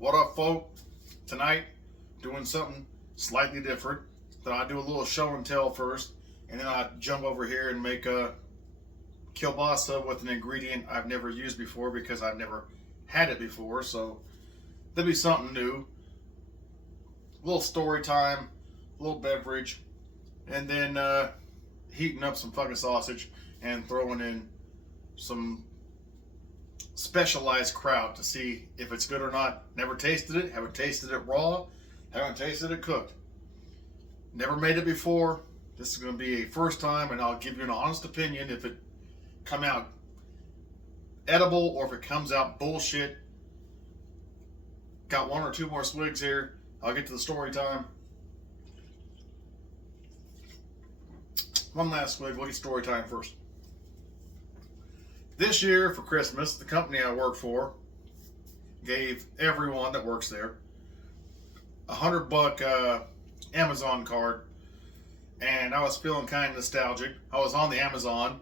What up, folk? Tonight, doing something slightly different. Then I do a little show and tell first, and then I jump over here and make a kielbasa with an ingredient I've never used before because I've never had it before. So there'll be something new. A little story time, a little beverage, and then heating up some fucking sausage and throwing in some specialized kraut to see if it's good or not. Never tasted it, haven't tasted it raw, haven't tasted it cooked. Never made it before. This is going to be a first time, and I'll give you an honest opinion if it come out edible or if it comes out bullshit. Got one or two more swigs here. I'll get to the story time. One last swig. We'll get story time first. This year for Christmas, the company I work for gave everyone that works there $100 Amazon card, and I was feeling kind of nostalgic. I was on the Amazon,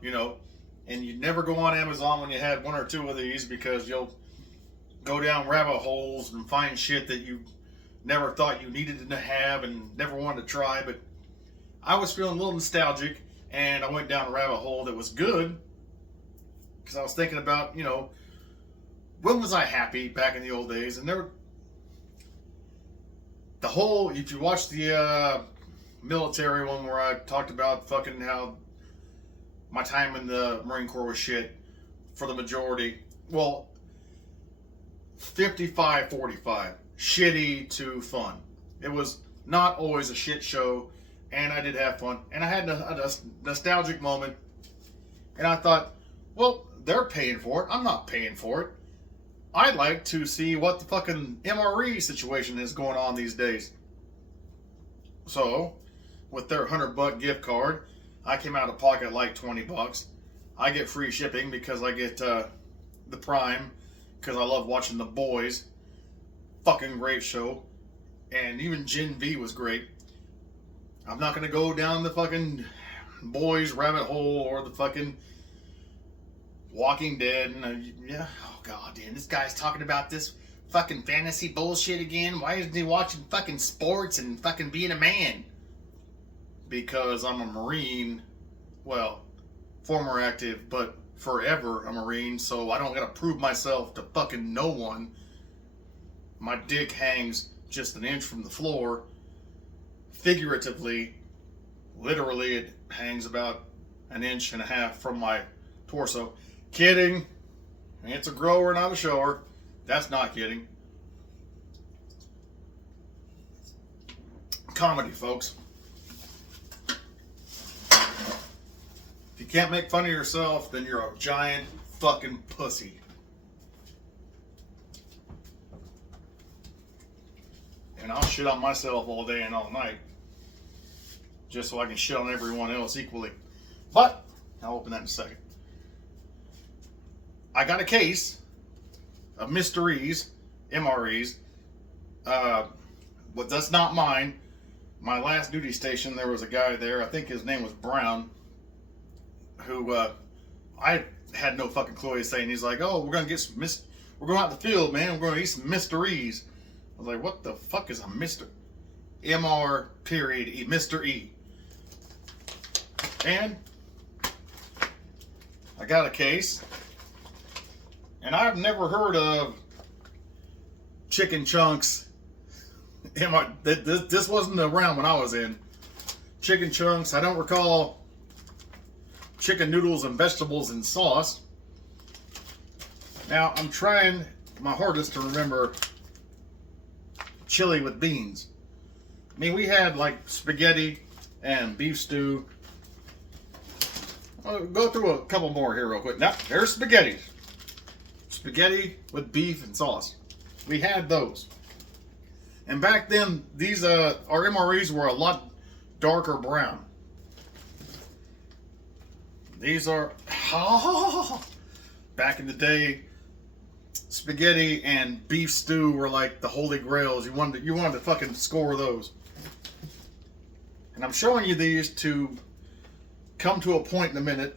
and you never go on Amazon when you had one or two of these because you'll go down rabbit holes and find shit that you never thought you needed to have and never wanted to try. But I was feeling a little nostalgic, and I went down a rabbit hole that was good. Because I was thinking about, when was I happy back in the old days? And if you watch the military one where I talked about fucking how my time in the Marine Corps was shit for the majority. Well, 55-45. Shitty to fun. It was not always a shit show, and I did have fun. And I had a nostalgic moment, and I thought, well, they're paying for it. I'm not paying for it. I'd like to see what the fucking MRE situation is going on these days. So, with their $100 gift card, I came out of pocket like $20. I get free shipping because I get the Prime because I love watching The Boys. Fucking great show. And even Gen V was great. I'm not going to go down the fucking Boys rabbit hole or the fucking Walking Dead, and oh god damn, this guy's talking about this fucking fantasy bullshit again. Why isn't he watching fucking sports and fucking being a man? Because I'm a Marine, well, former active, but forever a Marine, so I don't gotta prove myself to fucking no one. My dick hangs just an inch from the floor. Figuratively, literally, it hangs about an inch and a half from my torso. Kidding. It's a grower, not a shower. That's not kidding. Comedy, folks. If you can't make fun of yourself, then you're a giant fucking pussy. And I'll shit on myself all day and all night, just so I can shit on everyone else equally. But I'll open that in a second. I got a case of mysteries, MREs, but that's not mine. My last duty station, there was a guy there, I think his name was Brown, who I had no fucking clue what he was saying. He's like, oh, we're going to get some, we're going out in the field, man, we're going to eat some mysteries. I was like, what the fuck is a Mr. MR period E, Mr. E. And I got a case. And I've never heard of chicken chunks. This wasn't around when I was in. Chicken chunks. I don't recall chicken noodles and vegetables and sauce. Now, I'm trying my hardest to remember chili with beans. I mean, we had like spaghetti and beef stew. I'll go through a couple more here real quick. Now, there's spaghetti. Spaghetti with beef and sauce. We had those. And back then, these our MREs were a lot darker brown. These are back in the day, spaghetti and beef stew were like the holy grails. You wanted to fucking score those. And I'm showing you these to come to a point in a minute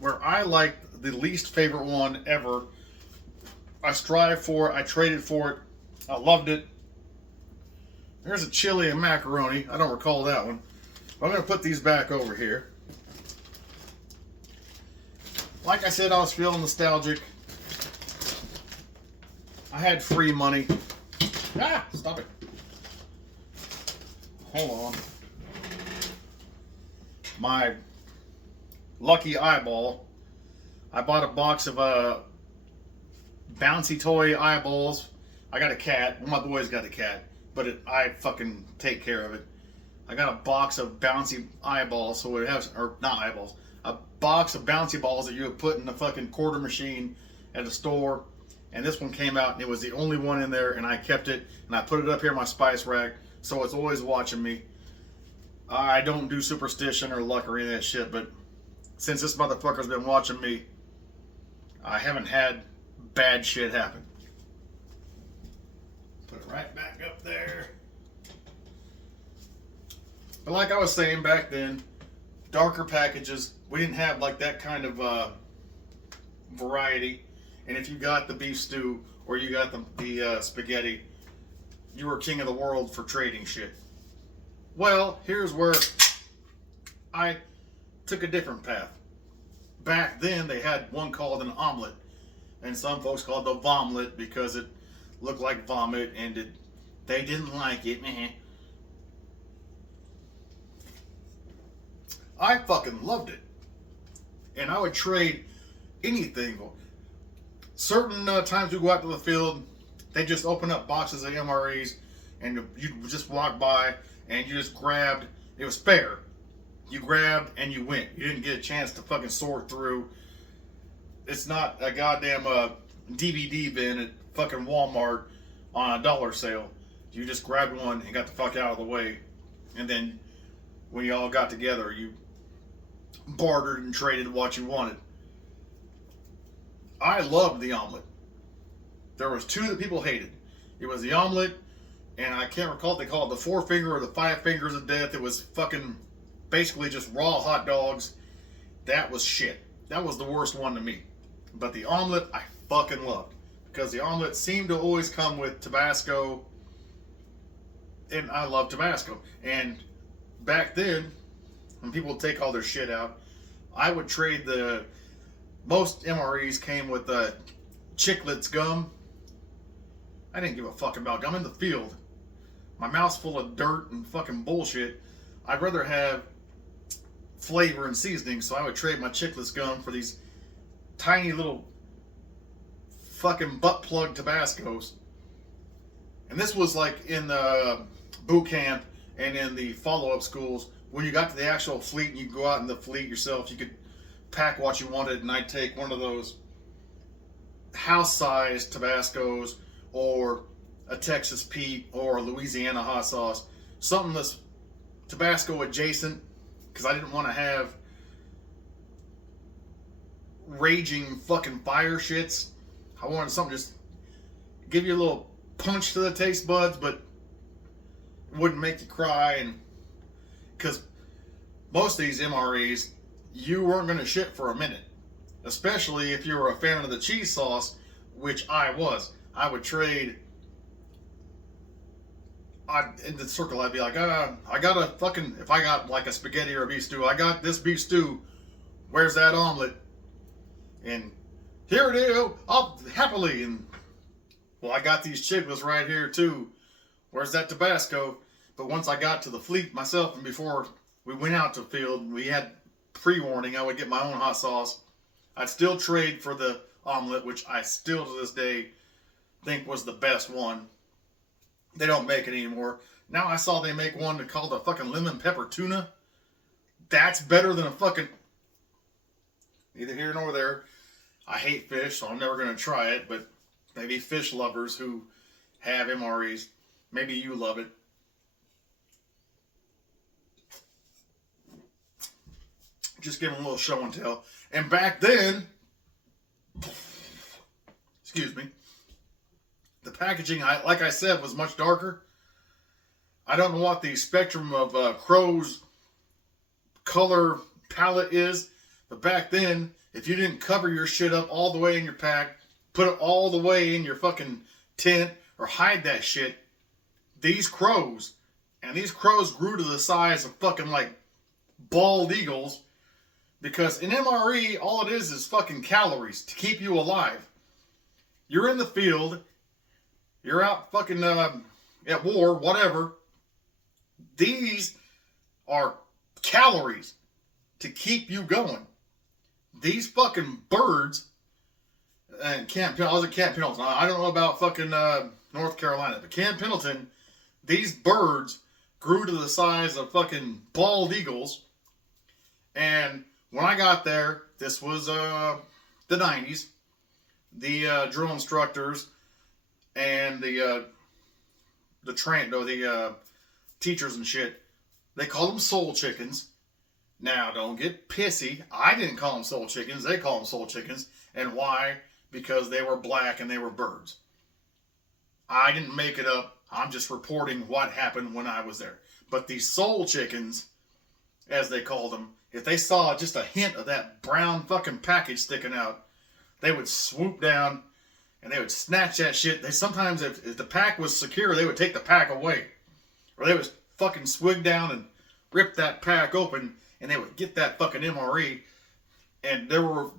where I like the least favorite one ever. I strive for it, I traded for it I loved it. There's a chili and macaroni. I don't recall that one. I'm going to put these back over here. Like I said, I was feeling nostalgic. I had free money. Ah, stop it. Hold on. My lucky eyeball. I bought a box of bouncy toy eyeballs. I got a cat. Well, my boy's got a cat, but I fucking take care of it. I got a box of bouncy eyeballs, so it has, or not eyeballs, a box of bouncy balls that you would put in the fucking quarter machine at the store. And this one came out, and it was the only one in there, and I kept it, and I put it up here in my spice rack, so it's always watching me. I don't do superstition or luck or any of that shit, but since this motherfucker's been watching me, I haven't had bad shit happen. Put it right back up there. But like I was saying back then, darker packages, we didn't have like that kind of variety. And if you got the beef stew or you got the spaghetti, you were king of the world for trading shit. Well, here's where I took a different path. Back then, they had one called an omelet. And some folks called it the vomlet because it looked like vomit and they didn't like it. I fucking loved it. And I would trade anything. Certain times we go out to the field, they just open up boxes of MREs and you just walk by and you just grabbed. It was fair. You grabbed and you went. You didn't get a chance to fucking sort through. It's not a goddamn DVD bin at fucking Walmart on a dollar sale. You just grabbed one and got the fuck out of the way. And then when you all got together, you bartered and traded what you wanted. I loved the omelet. There was two that people hated. It was the omelet, and I can't recall if they called it the 4 finger or the 5 fingers of death. It was fucking basically just raw hot dogs. That was shit. That was the worst one to me. But the omelet I fucking loved. Because the omelet seemed to always come with Tabasco. And I love Tabasco. And back then, when people would take all their shit out, I would trade most MREs came with Chiclets gum. I didn't give a fuck about gum in the field. My mouth's full of dirt and fucking bullshit. I'd rather have flavor and seasoning, so I would trade my Chiclets gum for these tiny little fucking butt plug Tabascos. And this was like in the boot camp and in the follow-up schools. When you got to the actual fleet and you could go out in the fleet yourself, you could pack what you wanted, and I'd take one of those house-sized Tabascos or a Texas Pete or a Louisiana hot sauce. Something that's Tabasco adjacent, because I didn't want to have raging fucking fire shits. I wanted something just give you a little punch to the taste buds, but it wouldn't make you cry. And because most of these MREs, you weren't going to shit for a minute, especially if you were a fan of the cheese sauce, which I was. I would trade. In the circle, I'd be like, I got a fucking, if I got like a spaghetti or a beef stew, I got this beef stew. Where's that omelet? And here it is, I'll happily. And well, I got these Chiclets right here too. Where's that Tabasco? But once I got to the fleet myself, and before we went out to the field, we had pre-warning. I would get my own hot sauce. I'd still trade for the omelet, which I still to this day think was the best one. They don't make it anymore. Now I saw they make one called a fucking lemon pepper tuna. That's better than a fucking... Neither here nor there. I hate fish, so I'm never going to try it, but maybe fish lovers who have MREs, maybe you love it. Just give them a little show and tell. And back then, excuse me, the packaging, like I said, was much darker. I don't know what the spectrum of Crow's color palette is, but back then, if you didn't cover your shit up all the way in your pack, put it all the way in your fucking tent or hide that shit, these crows, and these crows grew to the size of fucking like bald eagles, because in MRE, all it is fucking calories to keep you alive. You're in the field, you're out fucking at war, whatever. These are calories to keep you going. These fucking birds, and I was at Camp Pendleton. I don't know about fucking North Carolina, but Camp Pendleton, these birds grew to the size of fucking bald eagles. And when I got there, this was the 90s. The drill instructors and the teachers and shit, they call them soul chickens. Now, don't get pissy. I didn't call them soul chickens. They call them soul chickens. And why? Because they were black and they were birds. I didn't make it up. I'm just reporting what happened when I was there. But these soul chickens, as they called them, if they saw just a hint of that brown fucking package sticking out, they would swoop down and they would snatch that shit. They sometimes, if the pack was secure, they would take the pack away. Or they would fucking swig down and rip that pack open, and they would get that fucking MRE. And there were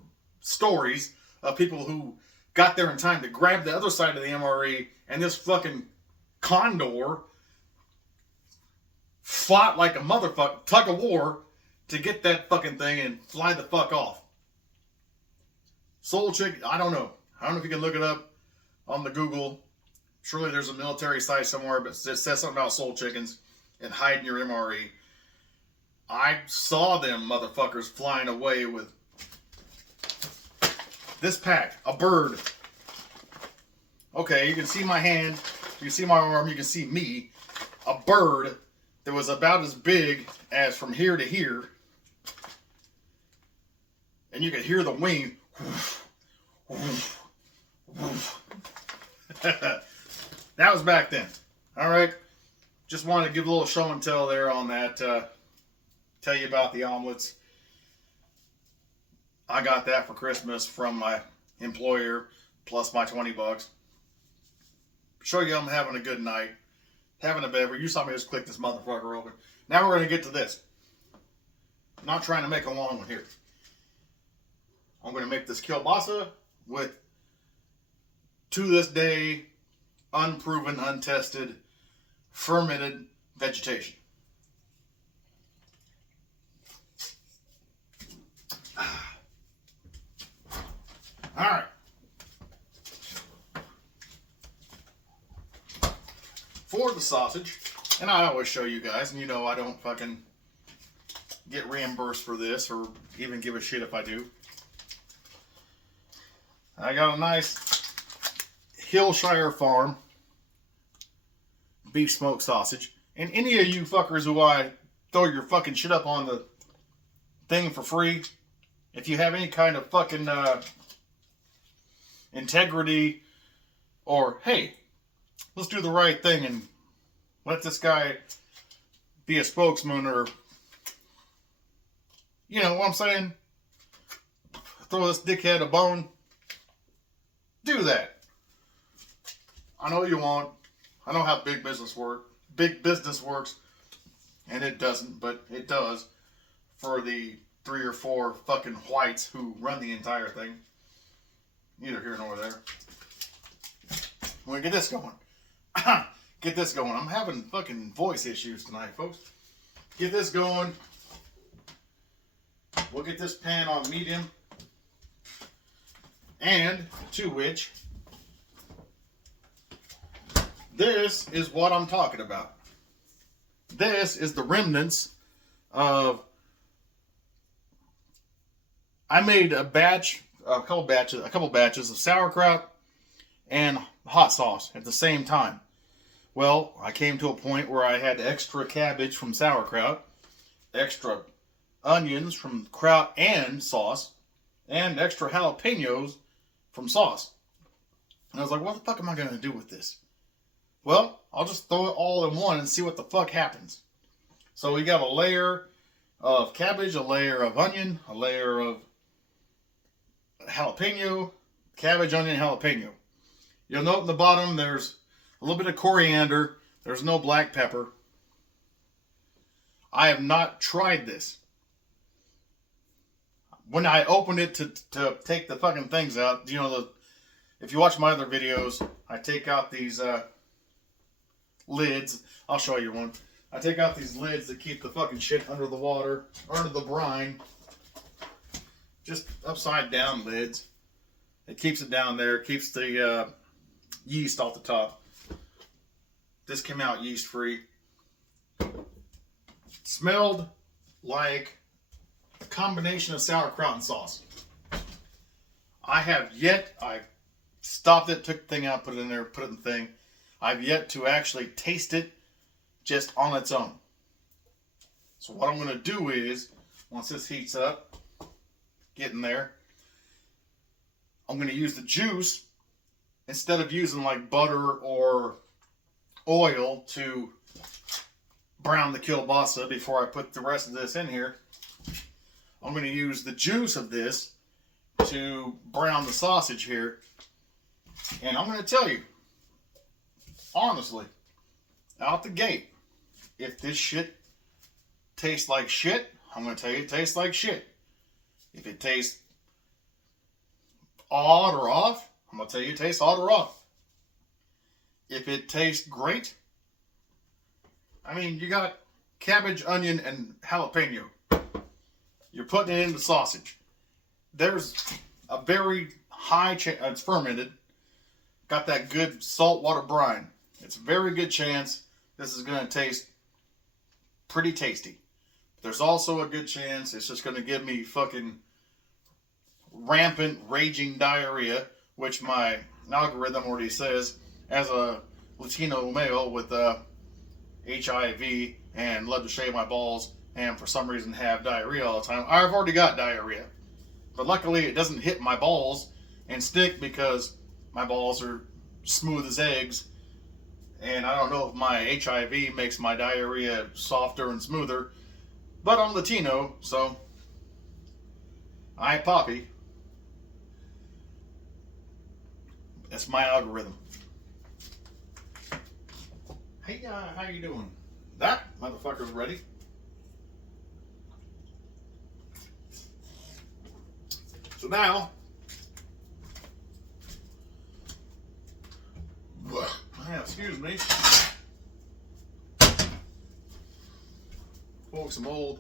stories of people who got there in time to grab the other side of the MRE, and this fucking condor fought like a motherfucker, tug of war, to get that fucking thing and fly the fuck off. Soul chicken, I don't know. I don't know if you can look it up on the Google. Surely there's a military site somewhere, but it says something about soul chickens and hiding your MRE. I saw them motherfuckers flying away with this pack, a bird. Okay, you can see my hand, you can see my arm, you can see me. A bird that was about as big as from here to here. And you could hear the wing. That was back then. All right. Just wanted to give a little show and tell there on that. Tell you about the omelets. I got that for Christmas from my employer, plus my $20. Show you I'm having a good night. Having a beverage. You saw me just click this motherfucker open. Now we're going to get to this. I'm not trying to make a long one here. I'm going to make this kielbasa with, to this day, unproven, untested, fermented vegetation. All right. For the sausage, and I always show you guys, and you know I don't fucking get reimbursed for this or even give a shit if I do. I got a nice Hillshire Farm beef smoked sausage. And any of you fuckers who I throw your fucking shit up on the thing for free, if you have any kind of fucking integrity, or hey, let's do the right thing and let this guy be a spokesman, or you know what I'm saying, throw this dickhead a bone, do that. I know you won't. I know how big business works, and it doesn't, but it does for the 3 or 4 fucking whites who run the entire thing. Neither here nor there. We'll get this going. Get this going. I'm having fucking voice issues tonight, folks. Get this going. We'll get this pan on medium. And to which, this is what I'm talking about. This is the remnants of, I made a couple batches of sauerkraut and hot sauce at the same time. Well, I came to a point where I had extra cabbage from sauerkraut, extra onions from kraut and sauce, and extra jalapenos from sauce. And I was like, what the fuck am I going to do with this? Well, I'll just throw it all in one and see what the fuck happens. So we got a layer of cabbage, a layer of onion, a layer of jalapeno, cabbage, onion, jalapeno. You'll note in the bottom there's a little bit of coriander. There's no black pepper. I have not tried this. When I opened it to take the fucking things out, you know, if you watch my other videos, I take out these lids. I'll show you one. I take out these lids that keep the fucking shit under the water, under the brine. Just upside down lids. It keeps it down there. It keeps the yeast off the top. This came out yeast free. Smelled like a combination of sauerkraut and sauce. I stopped it, took the thing out, put it in there, put it in the thing. I've yet to actually taste it just on its own. So what I'm going to do is, once this heats up, get in there, I'm going to use the juice instead of using like butter or oil to brown the kielbasa before I put the rest of this in here. I'm going to use the juice of this to brown the sausage here. And I'm going to tell you, honestly, out the gate, if this shit tastes like shit, I'm going to tell you it tastes like shit. If it tastes odd or off, I'm going to tell you it tastes odd or off. If it tastes great, I mean, you got cabbage, onion, and jalapeno. You're putting it in the sausage. There's a very high chance, it's fermented, got that good saltwater brine. It's a very good chance this is going to taste pretty tasty. There's also a good chance it's just going to give me fucking rampant, raging diarrhea, which my algorithm already says, as a Latino male with HIV and love to shave my balls and for some reason have diarrhea all the time, I've already got diarrhea. But luckily it doesn't hit my balls and stick because my balls are smooth as eggs. And I don't know if my HIV makes my diarrhea softer and smoother, but I'm Latino, so I poppy. That's my algorithm. Hey, how you doing? That motherfucker's ready. So now, excuse me, pull some old,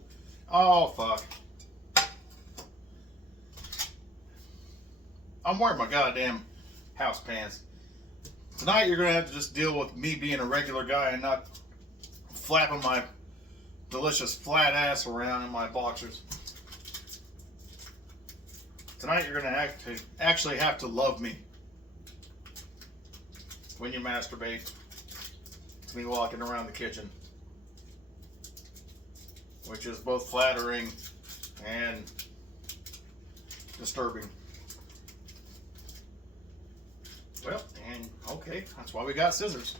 oh fuck. I'm wearing my goddamn house pants. Tonight you're going to have to just deal with me being a regular guy and not flapping my delicious flat ass around in my boxers. Tonight you're going to actually have to love me when you masturbate. It's me walking around the kitchen, which is both flattering and disturbing. Well, and okay, that's why we got scissors.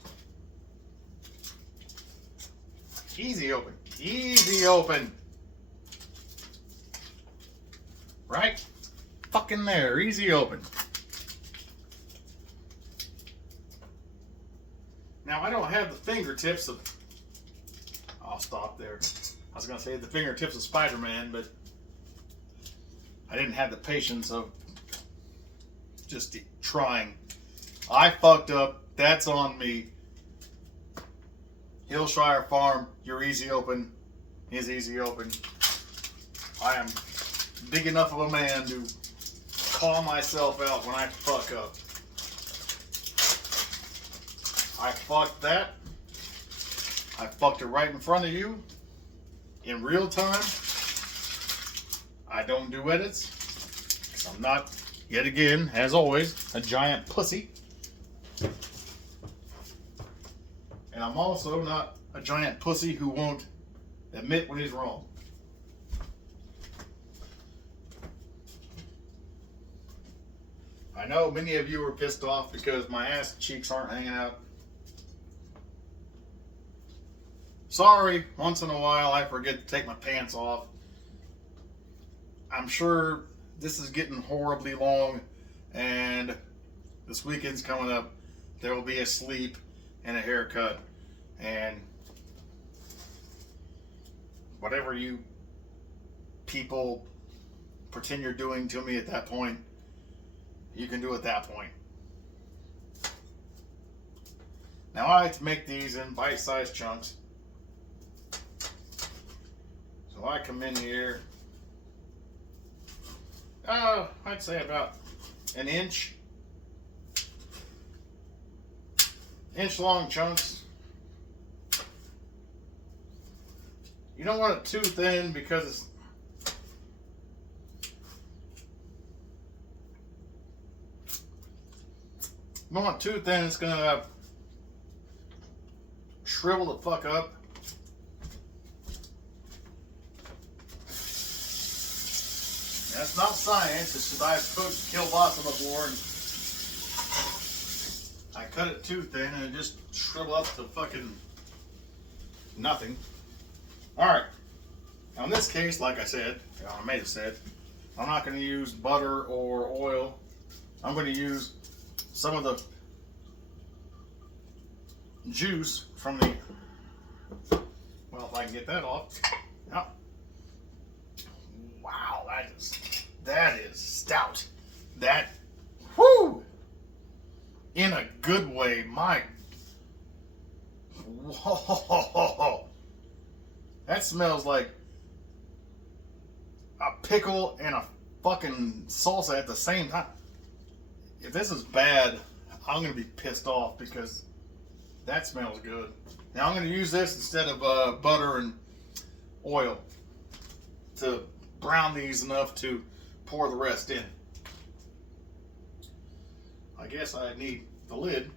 Easy open. Easy open. Right? Fucking there. Easy open. Now, I don't have the fingertips of... I'll stop there. I was going to say the fingertips of Spider-Man, but I didn't have the patience of just trying. I fucked up. That's on me. Hillshire Farm, your easy open is easy open. I am big enough of a man to call myself out when I fuck up. I fucked that. I fucked it right in front of you in real time. I don't do edits because I'm not, yet again, as always, a giant pussy. And I'm also not a giant pussy who won't admit when he's wrong. I know many of you are pissed off because my ass cheeks aren't hanging out. Sorry, once in a while I forget to take my pants off. I'm sure this is getting horribly long and this weekend's coming up. There will be a sleep and a haircut and whatever you people pretend you're doing to me at that point, you can do at that point. Now I like to make these in bite-sized chunks. So I come in here, I'd say about an inch long chunks. You don't want it too thin because you don't want it too thin, it's gonna shrivel the fuck up. That's not science, it's just I've cooked kielbasa before and I cut it too thin and it just shriveled up to fucking nothing. Alright, now in this case, like I said, I may have said, I'm not going to use butter or oil. I'm going to use some of the juice from the, well, if I can get that off. Yep. Wow, that is stout. That, whoo! In a good way, my, whoa. That smells like a pickle and a fucking salsa at the same time. If this is bad, I'm going to be pissed off because that smells good. Now I'm going to use this instead of butter and oil to brown these enough to pour the rest in. I guess I need the lid.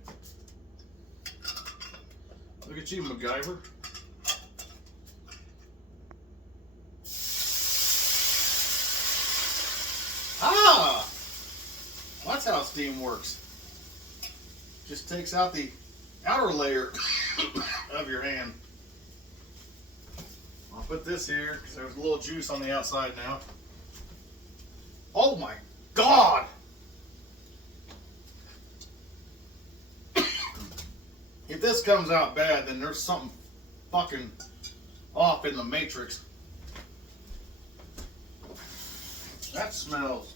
Look at you, MacGyver. Ah! Well, that's how steam works. Just takes out the outer layer of your hand. I'll put this here because there's a little juice on the outside now. Oh my God! If this comes out bad, then there's something fucking off in the matrix. That smells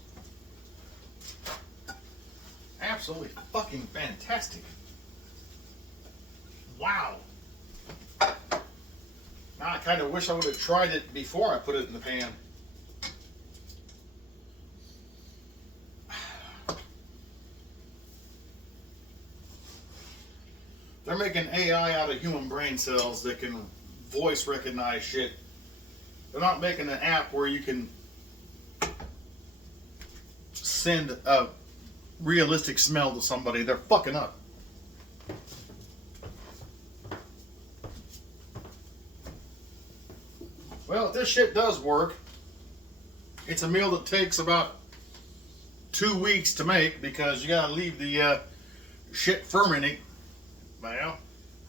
absolutely fucking fantastic. Wow. Now I kind of wish I would have tried it before I put it in the pan. They're making AI out of human brain cells that can voice recognize shit. They're not making an app where you can send a realistic smell to somebody. They're fucking up. Well, if this shit does work, it's a meal that takes about 2 weeks to make because you gotta leave the shit fermenting. Well,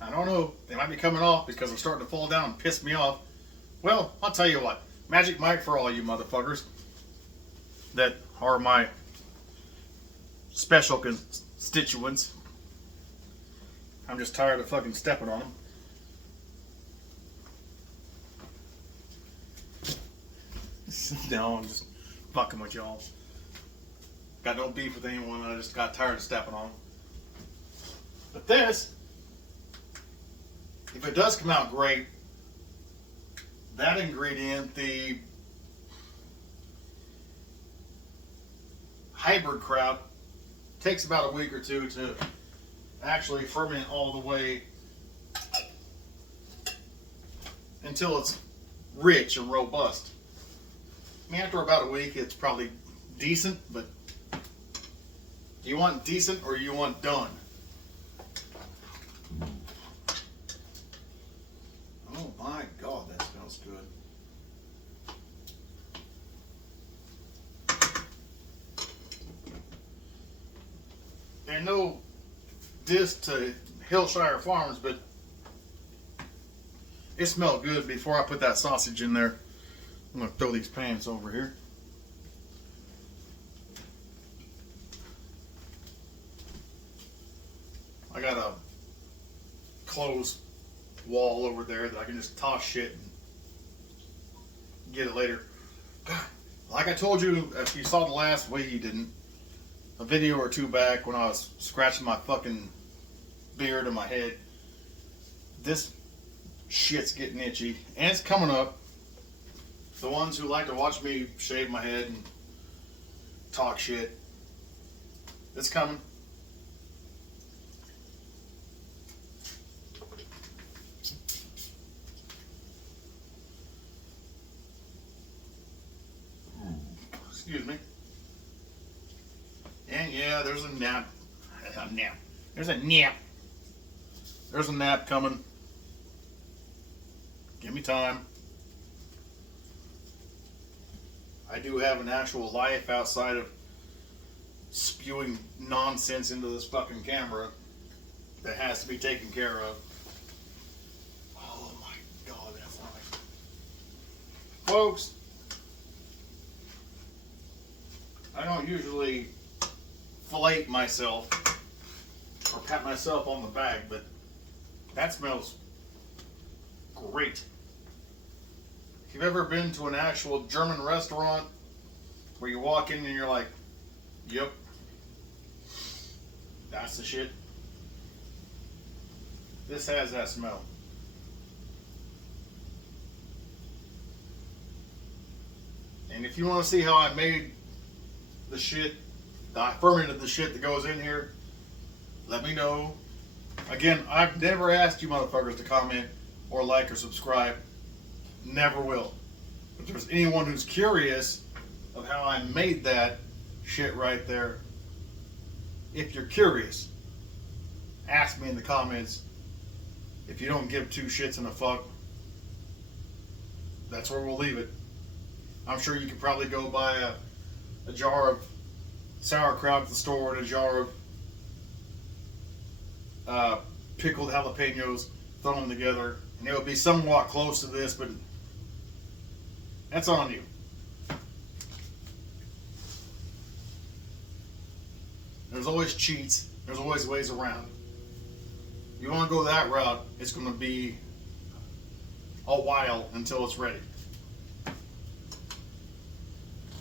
I don't know. They might be coming off because they're starting to fall down and piss me off. Well, I'll tell you what. Magic Mike for all you motherfuckers that are my special constituents. I'm just tired of fucking stepping on them. No, I'm just fucking with y'all. Got no beef with anyone. I just got tired of stepping on them. But this, if it does come out great, that ingredient, the hybrid kraut, takes about a week or two to actually ferment all the way until it's rich and robust. I mean, after about a week, it's probably decent, but do you want decent or you want done? Oh my God, that smells good. And no diss to Hillshire Farms, but it smelled good before I put that sausage in there. I'm going to throw these pans over here. I got a closed wall over there that I can just toss shit and get it later. Like I told you, if you saw the last week, you didn't. A video or two back when I was scratching my fucking beard and my head. This shit's getting itchy. And it's coming up. The ones who like to watch me shave my head and talk shit. It's coming. Excuse me. And yeah, there's a nap. There's a nap. There's a nap coming. Give me time. I do have an actual life outside of spewing nonsense into this fucking camera that has to be taken care of. Oh my God, that's nice. Folks, I don't usually fillet myself or pat myself on the back, but that smells great. If you've ever been to an actual German restaurant where you walk in and you're like, yep, that's the shit. This has that smell. And if you want to see how I made the shit, I fermented the shit that goes in here, let me know. Again, I've never asked you motherfuckers to comment or like or subscribe. Never will. If there's anyone who's curious of how I made that shit right there, if you're curious, ask me in the comments. If you don't give two shits and a fuck, that's where we'll leave it. I'm sure you could probably go buy a jar of sauerkraut at the store and a jar of pickled jalapenos, throw them together, and it would be somewhat close to this, but that's on you. There's always cheats. There's always ways around. You want to go that route, it's going to be a while until it's ready.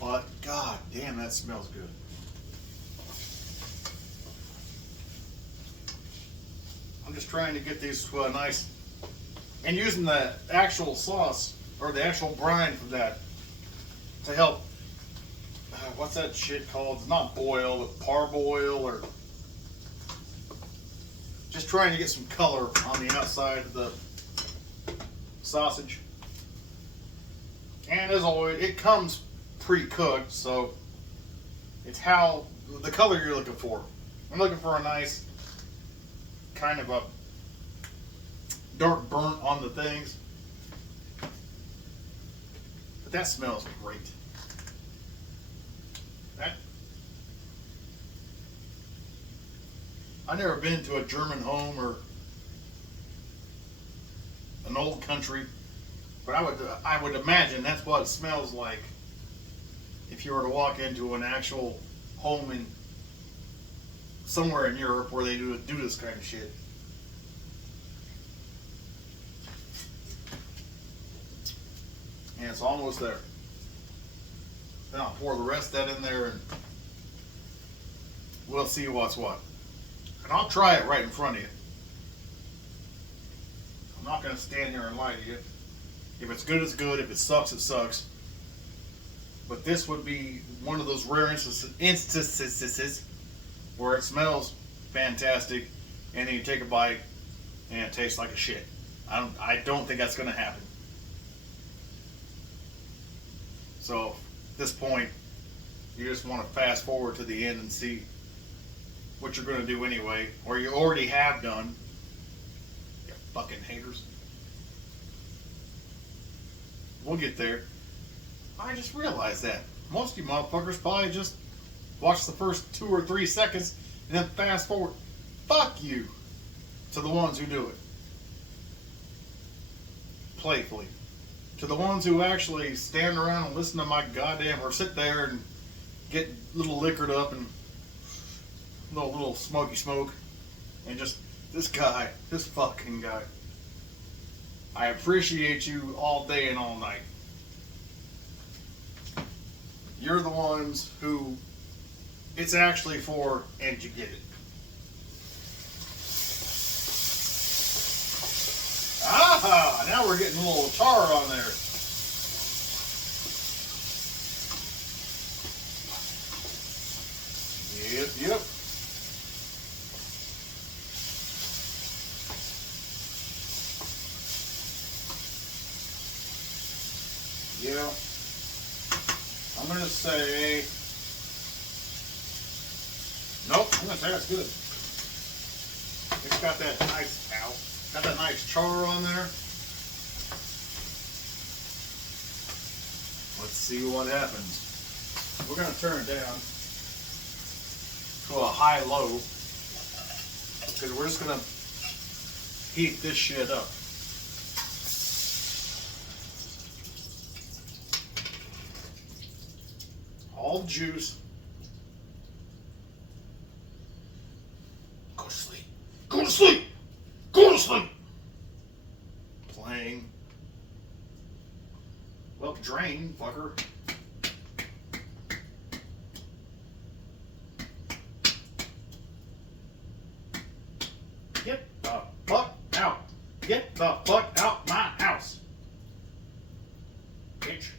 But God damn, that smells good. I'm just trying to get these to a nice, and using the actual sauce or the actual brine for that to help. What's that shit called? It's not boil, but parboil, or just trying to get some color on the outside of the sausage. And as always, it comes pre-cooked, so it's how the color you're looking for. I'm looking for a nice kind of a dark burnt on the things, but that smells great. I've never been to a German home or an old country, but I would imagine that's what it smells like if you were to walk into an actual home in somewhere in Europe where they do this kind of shit. And it's almost there. Then I'll pour the rest of that in there and we'll see what's what. And I'll try it right in front of you. I'm not going to stand there and lie to you. If it's good, it's good. If it sucks, it sucks. But this would be one of those rare instances where it smells fantastic and then you take a bite and it tastes like a shit. I don't think that's going to happen. So at this point, you just want to fast forward to the end and see what you're going to do anyway, or you already have done. You fucking haters. We'll get there. I just realized that most of you motherfuckers probably just watch the first 2 or 3 seconds and then fast forward. Fuck you to the ones who do it playfully. To the ones who actually stand around and listen to my goddamn, or sit there and get a little liquored up and little smoky smoke and just This fucking guy. I appreciate you all day and all night. You're the ones who it's actually for, and you get it. Aha! Now we're getting a little tar on there. Yep. Yeah. I'm going to say... Nope, I'm going to say that's good. It's got that nice... Ow. Got that nice char on there. Let's see what happens. We're going to turn it down to a high-low, because we're just going to heat this shit up. All the juice. Go to sleep. Go to sleep. Go to sleep. Playing. Well, drain, fucker. Get the fuck out. Get the fuck out my house. Bitch.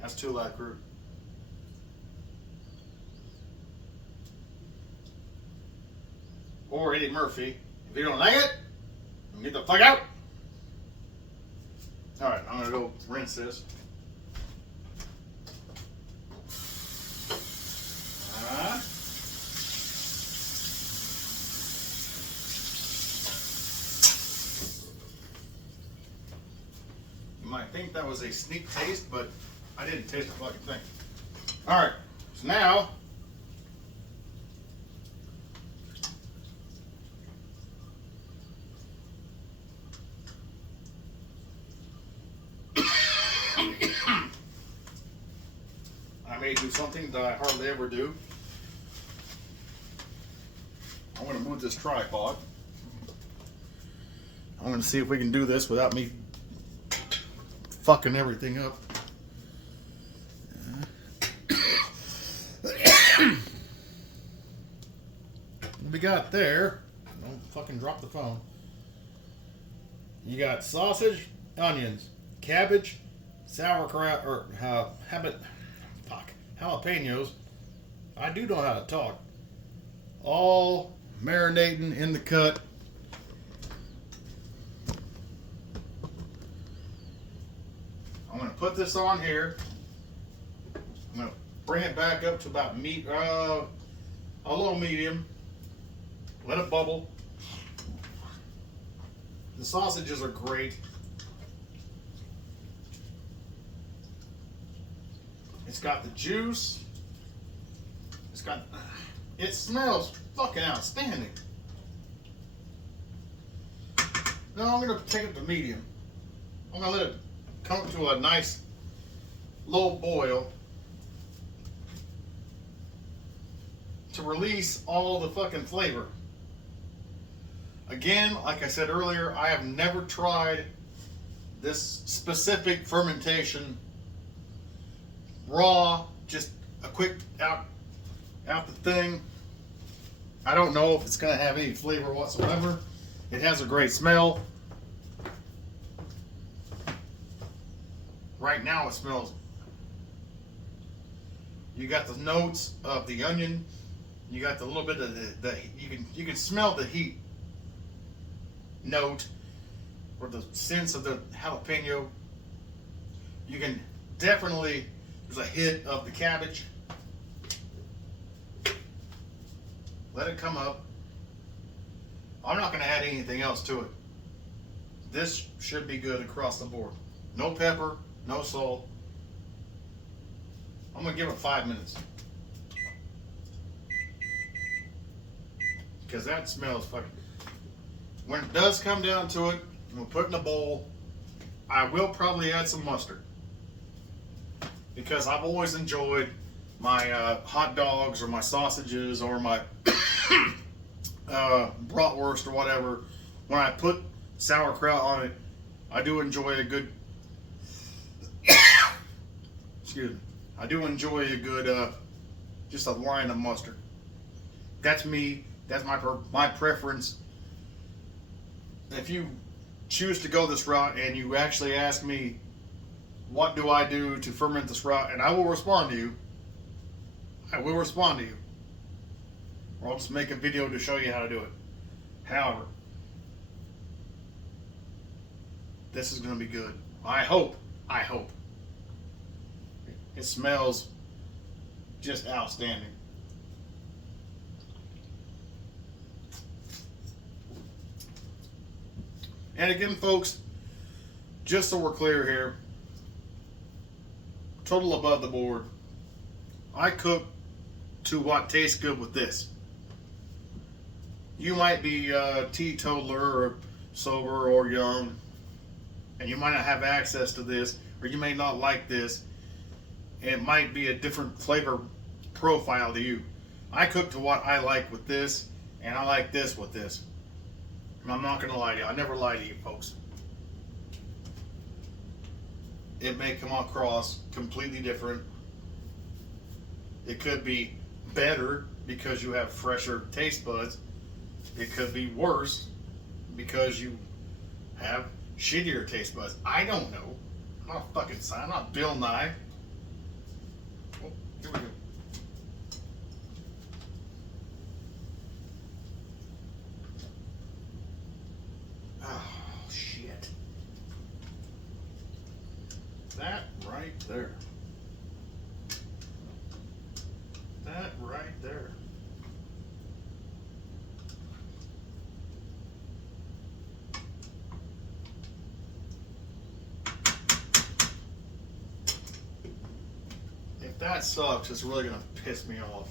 That's too loud, crew. Or Eddie Murphy. If you don't like it, get the fuck out. Alright, I'm gonna go rinse this. You might think that was a sneak taste, but I didn't taste the fucking thing. Alright, so now I may do something that I hardly ever do. I'm going to move this tripod. I'm going to see if we can do this without me fucking everything up. What we got there, don't fucking drop the phone. You got sausage, onions, cabbage, sauerkraut, or jalapenos. I do know how to talk. All marinating in the cut. I'm going to put this on here. I'm going to bring it back up to about a low medium. Let it bubble. The sausages are great. It's got the juice. It smells fucking outstanding. Now I'm going to take it to medium. I'm going to let it come to a nice low boil to release all the fucking flavor. Again, like I said earlier, I have never tried this specific fermentation raw, just a quick out the thing. I don't know if it's going to have any flavor whatsoever. It has a great smell. Right now it smells. You got the notes of the onion. You got the little bit of the you can smell the heat note or the sense of the jalapeno. You can definitely, there's a hit of the cabbage. Let it come up. I'm not going to add anything else to it. This should be good across the board. No pepper, no salt. I'm going to give it 5 minutes. Because that smells fucking... When it does come down to it, we'll put it in a bowl. I will probably add some mustard. Because I've always enjoyed my hot dogs or my sausages or my bratwurst or whatever, when I put sauerkraut on it, I do enjoy a good. Excuse me. I do enjoy a good, just a line of mustard. That's me. That's my preference. If you choose to go this route and you actually ask me, what do I do to ferment this route, and I will respond to you. I will respond to you. Or I'll just make a video to show you how to do it. However, this is going to be good. I hope. It smells just outstanding. And again, folks, just so we're clear here, total above the board. I cook to what tastes good with this. You might be a teetotaler or sober or young, and you might not have access to this, or you may not like this. It might be a different flavor profile to you. I cook to what I like with this, and I like this with this. And I'm not going to lie to you. I never lie to you, folks. It may come across completely different. It could be better because you have fresher taste buds. It could be worse because you have shittier taste buds. I don't know. I'm not fucking I'm not Bill Nye. Oh, here we go. Oh, shit. That right there. That right there. If that sucks, it's really gonna piss me off.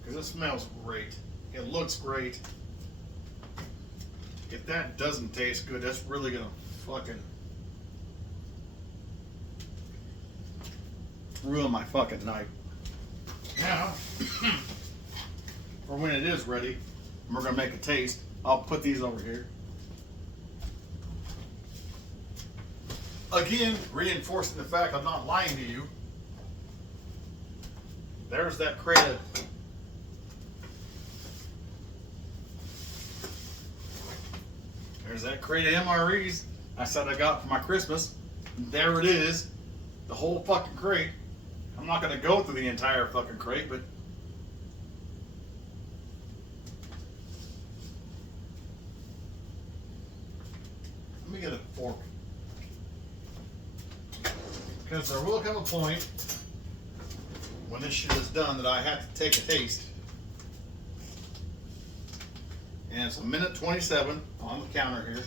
Because it smells great. It looks great. If that doesn't taste good, that's really gonna fucking ruin my fucking night. Now, for when it is ready, and we're gonna make a taste, I'll put these over here. Again, reinforcing the fact I'm not lying to you. There's that Cretin. There's that crate of MREs I said I got for my Christmas. There it is. The whole fucking crate. I'm not going to go through the entire fucking crate, but let me get a fork. Because there will come a point when this shit is done that I have to take a taste. And it's 1:27 on the counter here.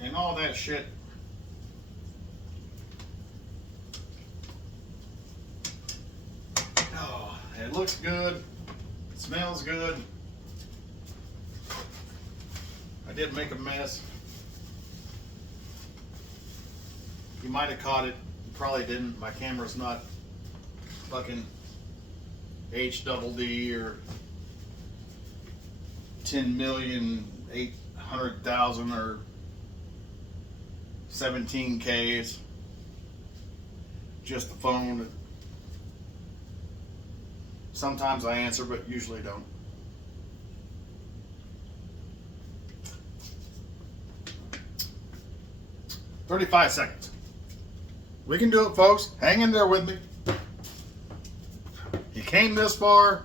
And all that shit. Oh, it looks good. It smells good. I did make a mess. You might have caught it. You probably didn't. My camera's not fucking HDD or 10,800,000 or 17Ks. Just the phone. Sometimes I answer, but usually don't. "35 seconds. We can do it, folks. Hang in there with me. You came this far,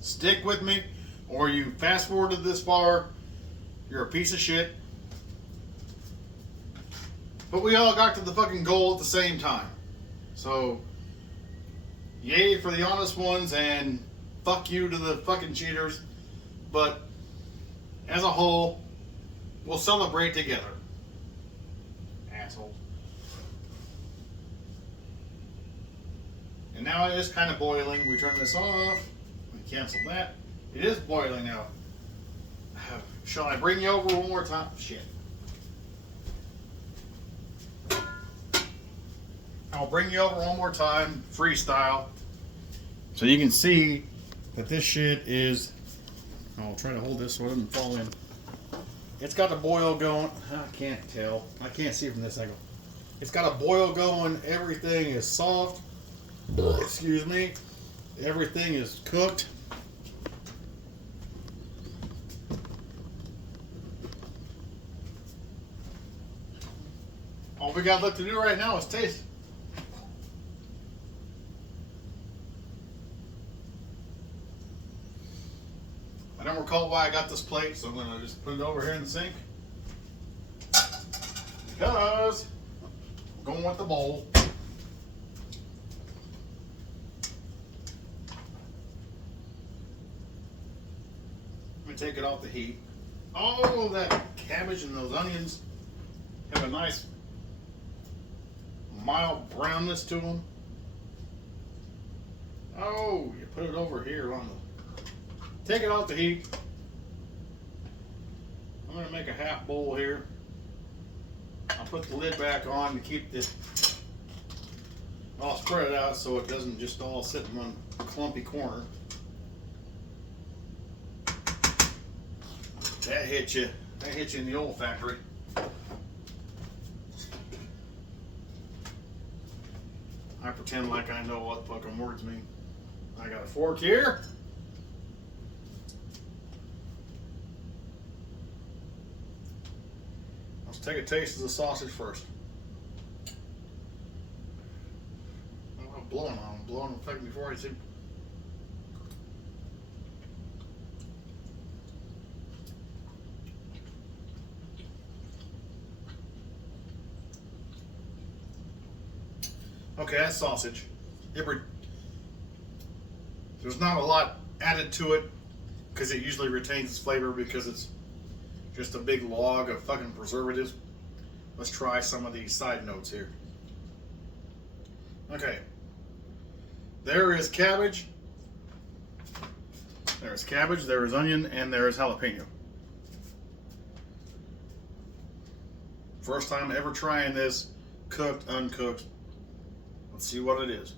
stick with me, or you fast forwarded this far, you're a piece of shit. But we all got to the fucking goal at the same time. So, yay for the honest ones and fuck you to the fucking cheaters. But, as a whole, we'll celebrate together. Assholes. And now it is kind of boiling. We turn this off. We cancel that. It is boiling now. Shall I bring you over one more time? Shit. I'll bring you over one more time, freestyle. So you can see that this shit is, I'll try to hold this so it doesn't fall in. It's got the boil going. I can't tell. I can't see from this angle. It's got a boil going. Everything is soft. Excuse me. Everything is cooked. All we got left to do right now is taste. I don't recall why I got this plate, so I'm going to just put it over here in the sink. Because I'm going with the bowl. Let me take it off the heat. Oh, that cabbage and those onions have a nice mild brownness to them. Oh, you put it over here on the... Take it off the heat. I'm going to make a half bowl here. I'll put the lid back on to keep this... I'll spread it out so it doesn't just all sit in one clumpy corner. That hit you. That hit you in the olfactory. I pretend like I know what fucking words mean. I got a fork here. Let's take a taste of the sausage first. I'm blowing on them. Blowing them fucking before I see. Okay, that's sausage. There's not a lot added to it because it usually retains its flavor because it's just a big log of fucking preservatives. Let's try some of these side notes here. Okay. There is cabbage. There's cabbage, there is onion, and there is jalapeno. First time ever trying this, cooked, uncooked. Let's see what it is.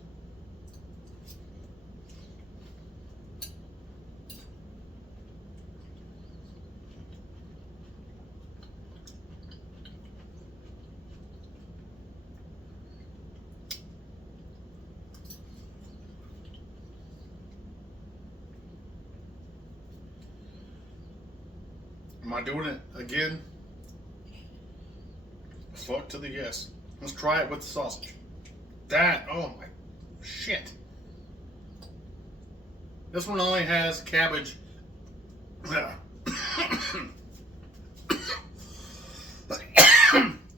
Am I doing it again? Fuck to the yes. Let's try it with the sausage. That, oh my shit. This one only has cabbage.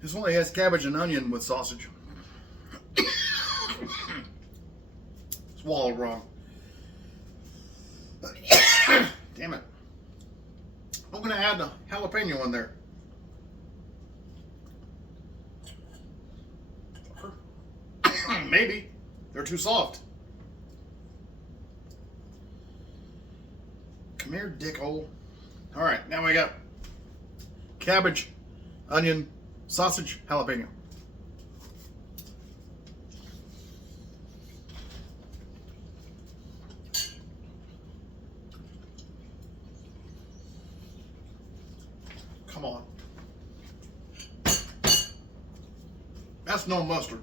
This only has cabbage and onion with sausage. Swallowed wrong. Damn it. I'm gonna add the jalapeno in there. Maybe. They're too soft. Come here, dickhole. Alright, now we got cabbage, onion, sausage, jalapeno. Come on. That's no mustard.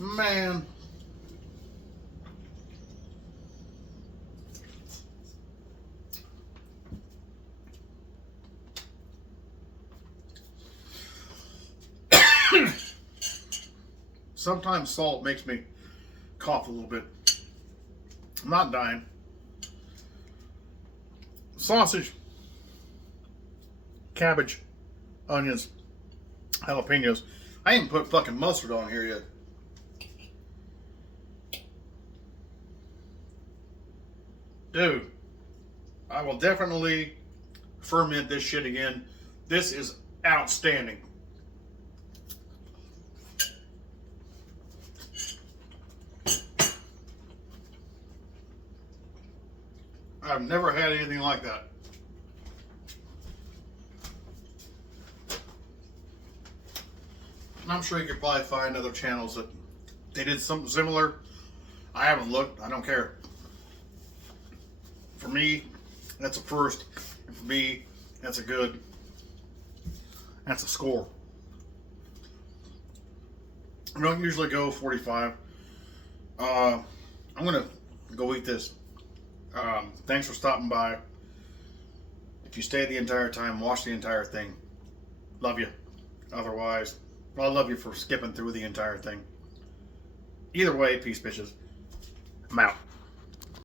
Man. Sometimes salt makes me cough a little bit. I'm not dying. Sausage, cabbage, onions, jalapenos. I ain't put fucking mustard on here yet. Dude, I will definitely ferment this shit again. This is outstanding. I've never had anything like that. And I'm sure you could probably find other channels that they did something similar. I haven't looked. I don't care. For me, that's a first. And for me, that's a good. That's a score. I don't usually go 45. I'm gonna go eat this. Thanks for stopping by. If you stay the entire time, watch the entire thing. Love you. Otherwise, I love you for skipping through the entire thing. Either way, peace, bitches. I'm out.